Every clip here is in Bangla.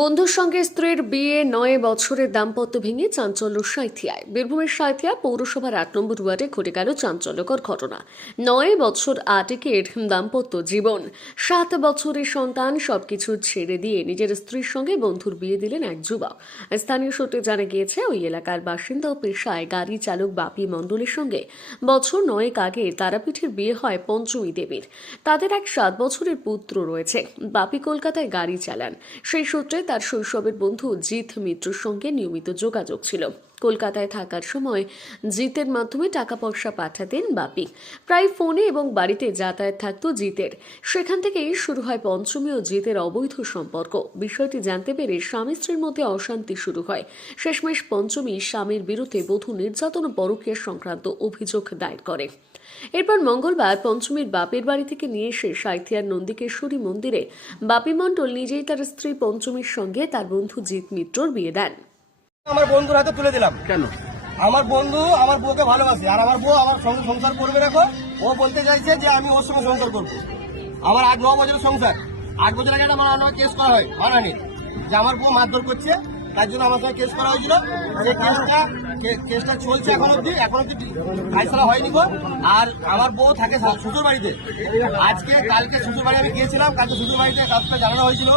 বন্ধুর সঙ্গে স্ত্রীর বিয়ে, নয় বছরের দাম্পত্য ভেঙে চাঞ্চল্য সাঁথিয়ায়। বীরভূমের সাঁথিয়া পৌরসভার আট নম্বর ওয়ার্ডে ঘটে গেল চাঞ্চল্যকর ঘটনা। নয় বছর আটেকের দাম্পত্য জীবন, সাত বছরের সন্তান সবকিছু ছেড়ে দিয়ে নিজের স্ত্রীর সঙ্গে বন্ধুর বিয়ে দিলেন এক যুবক। স্থানীয় সূত্রে জানা গিয়েছে, ওই এলাকার বাসিন্দা ও পেশায় গাড়ি চালক বাপি মণ্ডলের সঙ্গে বছর নয়েক আগে তারাপীঠের বিয়ে হয় পঞ্চমী দেবীর। তাদের এক সাত বছরের পুত্র রয়েছে। বাপি কলকাতায় গাড়ি চালান। সেই সূত্রে তার শৈশবের বন্ধু জিৎ মিত্রর সঙ্গে নিয়মিত যোগাযোগ ছিল। কলকাতায় থাকার সময় জিতের মাধ্যমে টাকা পয়সা পাঠাতেন বাপি। প্রায় ফোনে এবং বাড়িতে যাতায়াত থাকতো জিতের। সেখান থেকেই শুরু হয় পঞ্চমী ও জিতের অবৈধ সম্পর্ক। বিষয়টি জানতে পেরে স্বামী স্ত্রীর মধ্যে অশান্তি শুরু হয়। শেষমেশ পঞ্চমী স্বামীর বিরুদ্ধে বধূ নির্যাতন ও পরকীয়া সংক্রান্ত অভিযোগ দায়ের করে। এরপর মঙ্গলবার পঞ্চমীর বাপের বাড়ি থেকে নিয়ে এসে সাঁথিয়ার নন্দিকেশ্বরী মন্দিরে বাপি মণ্ডল নিজেই তার স্ত্রী পঞ্চমীর সঙ্গে তার বন্ধু জিৎ মিত্রর বিয়ে দেন। আমার বন্ধুর হাতে তুলে দিলাম। কেন? আমার বন্ধু আমার বউকে ভালোবাসে আর আমার বউ আমার সঙ্গে সংসার করবে দেখো। ও বলতে চাইছে যে আমি ওর সঙ্গে সংসার করব। আমার আট ন বছরের সংসার। আট বছর আগে আমার আমার নামে কেস করা হয় মানানি যে আমার বউ মারধর করছে তার জন্য আমার সঙ্গে কেস করা হয়েছিল। সেই কেসটা কেসটা চলছে এখন অব্দি এখন অব্দি ফাইসলা হয়নি গো। আর আমার বউ থাকে শ্বশুর বাড়িতে আজকে, কালকে শ্বশুর বাড়ি আমি গিয়েছিলাম, কালকে শ্বশুর বাড়িতে কাজটা জানানো হয়েছিল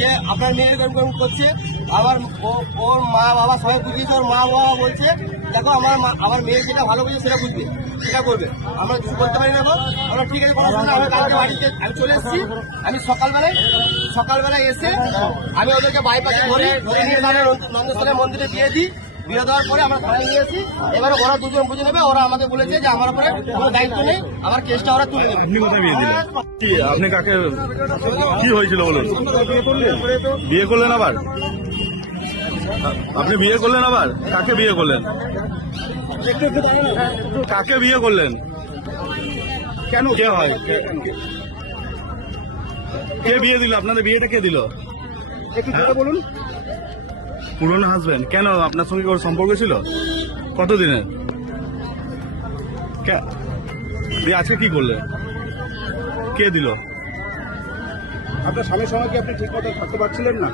যে আপনার মেয়ের এরকম করছে। আবার ওর মা বাবা সবাই বুঝিয়েছে, ওর মা বাবা বলছে, দেখো আমার আমার মেয়ে যেটা ভালো বুঝে সেটা বুঝবে, সেটা করবে। আমরা কিছু বলতে পারি না গো। আমরা ঠিক আছে সমস্যা কালকে বাড়িতে আমি চলে এসেছি। আমি সকালবেলায় সকালবেলায় এসে আমি ওদেরকে বাইপাসে ধরে ধরে নিয়ে নন্দেশ্বরের মন্দিরে বিয়ে দিই। বিয়ে দেওয়ার পরে আমরা থানায় এবারে ওরা দুজন বুঝে নেবে ওরা আমাদের বলেছে যে আমার উপরে কোনো দায়িত্ব নেই আমার কেসটা ওরা তুলে নেবে আপনি কোথায় বিয়ে দিলেন? কি আপনি কাকে কি হয়েছিল বলুন? বিয়ে করলেন আবার? আপনি বিয়ে করলেন আবার? কাকে বিয়ে করলেন? কাকে বিয়ে করলেন? কেন? কে হয়? কে বিয়ে দিল? আপনাদের বিয়েটা কে দিল? বলুন। পুরনো হাজবেন্ড কেন আপনার সঙ্গে ওর সম্পর্ক ছিল? কতদিনের? কে- দিয়ে আজকে কি করলেন কে দিল? আপনার স্বামীর সঙ্গে কি আপনি ঠিক মতো থাকতে পারছিলেন না?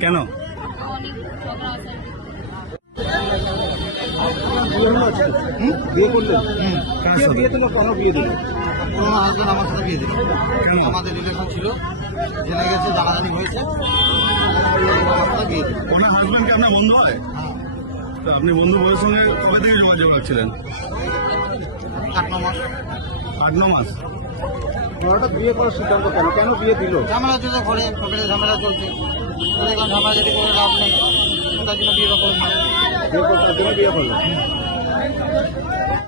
কেন? পুরনো আছে হুম? বিয়ে করলেন? বিয়ে দিল? কেন বিয়ে দিল? পুরোনো হাজবেন্ড আমার সাথে বিয়ে দিল। কেন? আমাদের রিলেশন ছিল। জেনে গেছে জানাজানি হয়েছে। ওনার হাজবেন্ডকে আপনার বন্ধু হয়? তো আপনি বন্ধু বউয়ের সঙ্গে কবে থেকে যোগাযোগ রাখছিলেন আট ন মাস। আট ন মাস। বিয়ে করার সিদ্ধান্ত কেন? কেন বিয়ে দিল? ঝামেলা চলছে ঘরে পকেটে ঝামেলা চলছে। কোনো ঝামেলা যদি করে লাভ নেই তার জন্য বিয়ে করলাম বিয়ে বিয়ে